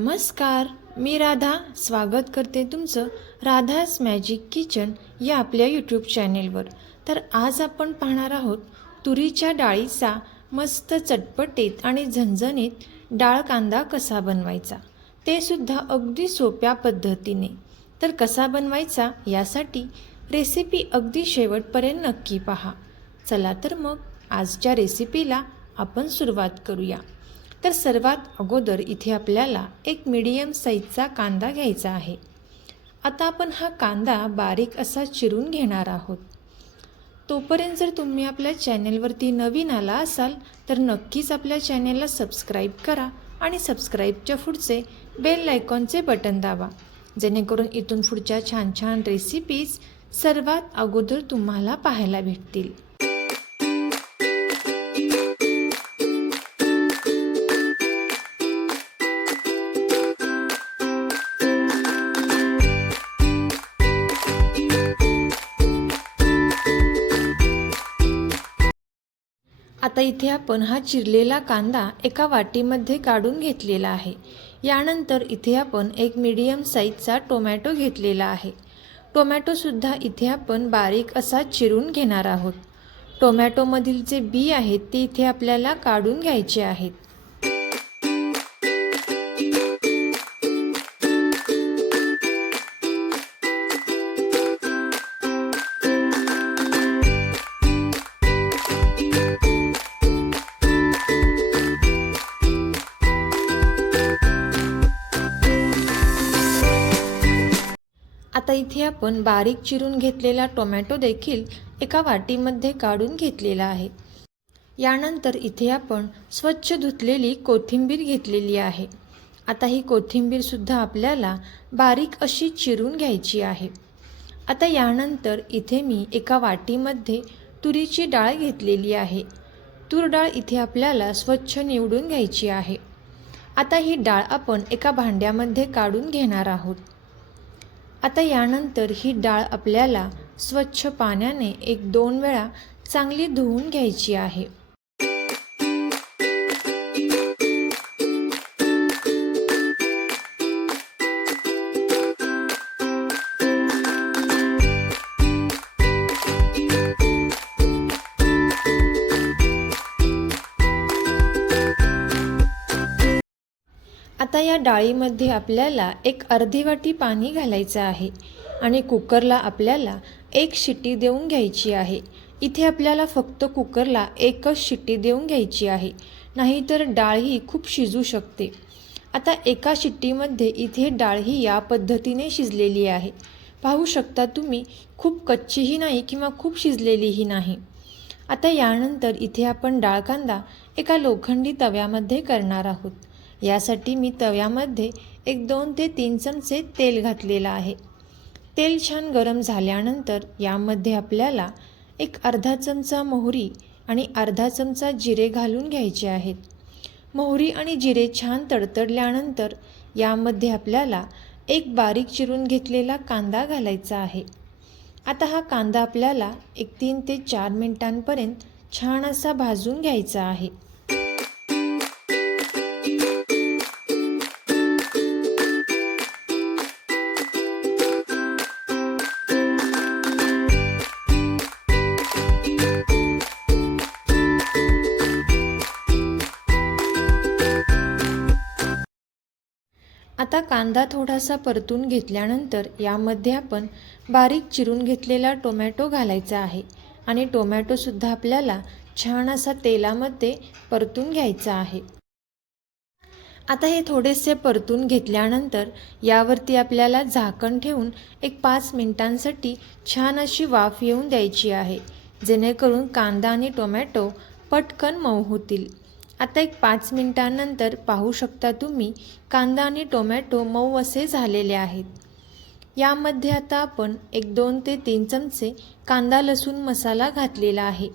नमस्कार मी राधा. स्वागत करते तुमचं राधाज मॅजिक किचन या आपल्या यूट्यूब चॅनेलवर तर आज आपण पाहणार आहोत तुरीच्या डाळीचा मस्त चटपटीत आणि झणझणीत डाळ कांदा कसा बनवायचा? ते सुद्धा अगदी सोप्या पद्धतीने. तर कसा बनवायचा यासाठी रेसिपी अगदी शेवटपर्यंत नक्की पहा. चला तर मग आजच्या रेसिपीला आपण सुरुवात करूया. तर सर्वात अगोदर इथे आपल्याला एक मीडियम साईजचा कांदा घ्यायचा आहे. आता आपण हा कांदा बारीक असा चिरून घेणार आहोत. तोपर्यंत जर तुम्ही आपल्या चॅनेलवरती नवीन आला असाल तर नक्कीच आपल्या चॅनेलला सबस्क्राईब करा आणि सबस्क्राईबच्या पुढचे बेल आयकॉनचे बटन दाबा. जेणेकरून इथून पुढच्या छान छान रेसिपीज सर्वात अगोदर तुम्हाला पाहायला भेटतील. आता इथे आपण हा चिरलेला कांदा एका वाटीमध्ये काढून घेतलेला आहे. यानंतर इथे आपण एक मीडियम साईजचा टोमॅटो घेतलेला आहे. टोमॅटोसुद्धा इथे आपण बारीक असा चिरून घेणार आहोत. टोमॅटोमधील जे बी आहेत ते इथे आपल्याला काढून घ्यायचे आहेत. आता इथे आपण बारीक चिरून घेतलेला टोमॅटो देखील एका वाटीमध्ये काढून घेतलेला आहे. यानंतर इथे आपण स्वच्छ धुतलेली कोथिंबीर घेतलेली आहे. आता ही कोथिंबीरसुद्धा आपल्याला बारीक अशी चिरून घ्यायची आहे. आता यानंतर इथे मी एका वाटीमध्ये तुरीची डाळ घेतलेली आहे. तूर डाळ इथे आपल्याला स्वच्छ निवडून घ्यायची आहे. आता ही डाळ आपण एका भांड्यामध्ये काढून घेणार आहोत. आता यानंतर ही डाळ आपल्याला स्वच्छ पाण्याने एक दोन वेळा चांगली धुवून घ्यायची आहे. आता या डाळीमध्ये आपल्याला एक अर्धी वाटी पाणी घालायचं आहे आणि कुकरला आपल्याला एक शिट्टी देऊन घ्यायची आहे. इथे आपल्याला फक्त कुकरला एकच शिट्टी देऊन घ्यायची आहे. नाहीतर डाळ ही खूप शिजू शकते. आता एका शिट्टीमध्ये इथे डाळ ही या पद्धतीने शिजलेली आहे. पाहू शकता तुम्ही खूप कच्चीही नाही किंवा खूप शिजलेलीही नाही. आता यानंतर इथे आपण डाळ कांदा एका लोखंडी तव्यामध्ये करणार आहोत. यासाठी मी तव्यामध्ये एक दोन ते तीन चमचे तेल घातलेलं आहे. तेल छान गरम झाल्यानंतर यामध्ये आपल्याला एक अर्धा चमचा मोहरी आणि अर्धा चमचा जिरे घालून घ्यायचे आहेत. मोहरी आणि जिरे छान तडतडल्यानंतर यामध्ये आपल्याला एक बारीक चिरून घेतलेला कांदा घालायचा आहे. आता हा कांदा आपल्याला एक तीन ते चार मिनिटांपर्यंत छान असा भाजून घ्यायचा आहे. आता कांदा थोडासा परतून घेतल्यानंतर यामध्ये आपण बारीक चिरून घेतलेला टोमॅटो घालायचा आहे आणि टोमॅटोसुद्धा आपल्याला छान असा तेलामध्ये परतून घ्यायचा आहे. आता हे थोडेसे परतून घेतल्यानंतर यावरती आपल्याला झाकण ठेवून एक पाच मिनिटांसाठी छान अशी वाफ येऊन द्यायची आहे जेणेकरून कांदा आणि टोमॅटो पटकन मऊ होतील. आता एक पाच मिनिटांनंतर पाहू शकता तुम्ही कांदा आणि टोमॅटो मऊ असे झालेले आहेत. यामध्ये आता आपण एक दोन ते तीन चमचे कांदा लसूण मसाला घातलेला आहे.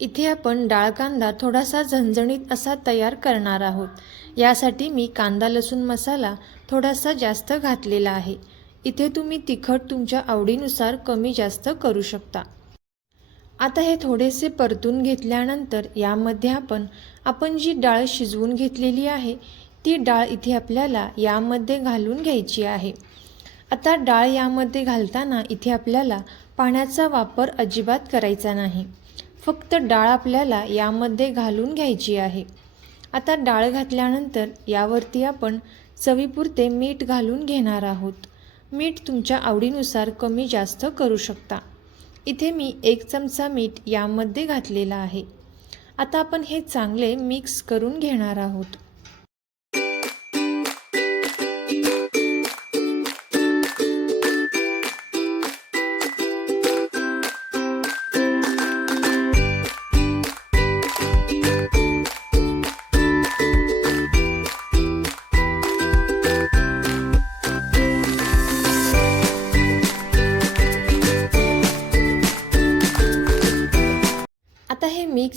इथे आपण डाळ कांदा थोडासा झणझणीत असा तयार करणार आहोत. यासाठी मी कांदा लसूण मसाला थोडासा जास्त घातलेला आहे. इथे तुम्ही तिखट तुमच्या आवडीनुसार कमी जास्त करू शकता. आता हे थोडेसे परतून घेतल्यानंतर यामध्ये आपण आपण जी डाळ शिजवून घेतलेली आहे ती डाळ इथे आपल्याला यामध्ये घालून घ्यायची आहे. आता डाळ यामध्ये घालताना इथे आपल्याला पाण्याचा वापर अजिबात करायचा नाही. फक्त डाळ आपल्याला यामध्ये घालून घ्यायची आहे. आता डाळ घातल्यानंतर यावरती आपण चवीपुरते मीठ घालून घेणार आहोत. मीठ तुमच्या आवडीनुसार कमी जास्त करू शकता. इथे मी एक चमचा मीठ यामध्ये घातलेला आहे. आता आपण हे चांगले मिक्स करून घेणार आहोत.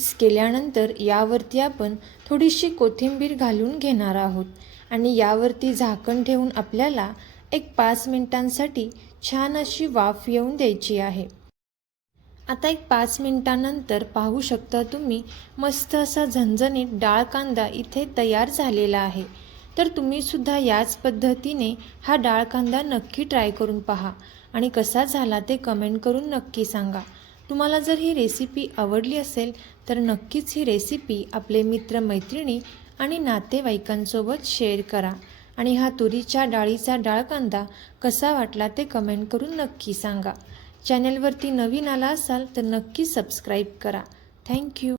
मिक्स केल्यानंतर यावरती आपण थोडीशी कोथिंबीर घालून घेणार आहोत. आणि यावरती झाकण ठेवून आपल्याला एक पाच मिनिटांसाठी छान अशी वाफ येऊन द्यायची आहे. आता एक पाच मिनिटानंतर पाहू शकता तुम्ही मस्त असा झणझणीत डाळ कांदा इथे तयार झालेला आहे. तर तुम्हीसुद्धा याच पद्धतीने हा डाळ कांदा नक्की ट्राय करून पहा. आणि कसा झाला ते कमेंट करून नक्की सांगा. तुम्हाला जर ही रेसिपी आवडली असेल तर नक्कीच ही रेसिपी आपले मित्रमैत्रिणी आणि नातेवाईकांसोबत शेअर करा. आणि हा तुरीच्या डाळीचा डाळ कांदा कसा वाटला ते कमेंट करून नक्की सांगा. चॅनलवरती नवीन आला असाल तर नक्की सबस्क्राईब करा. थँक्यू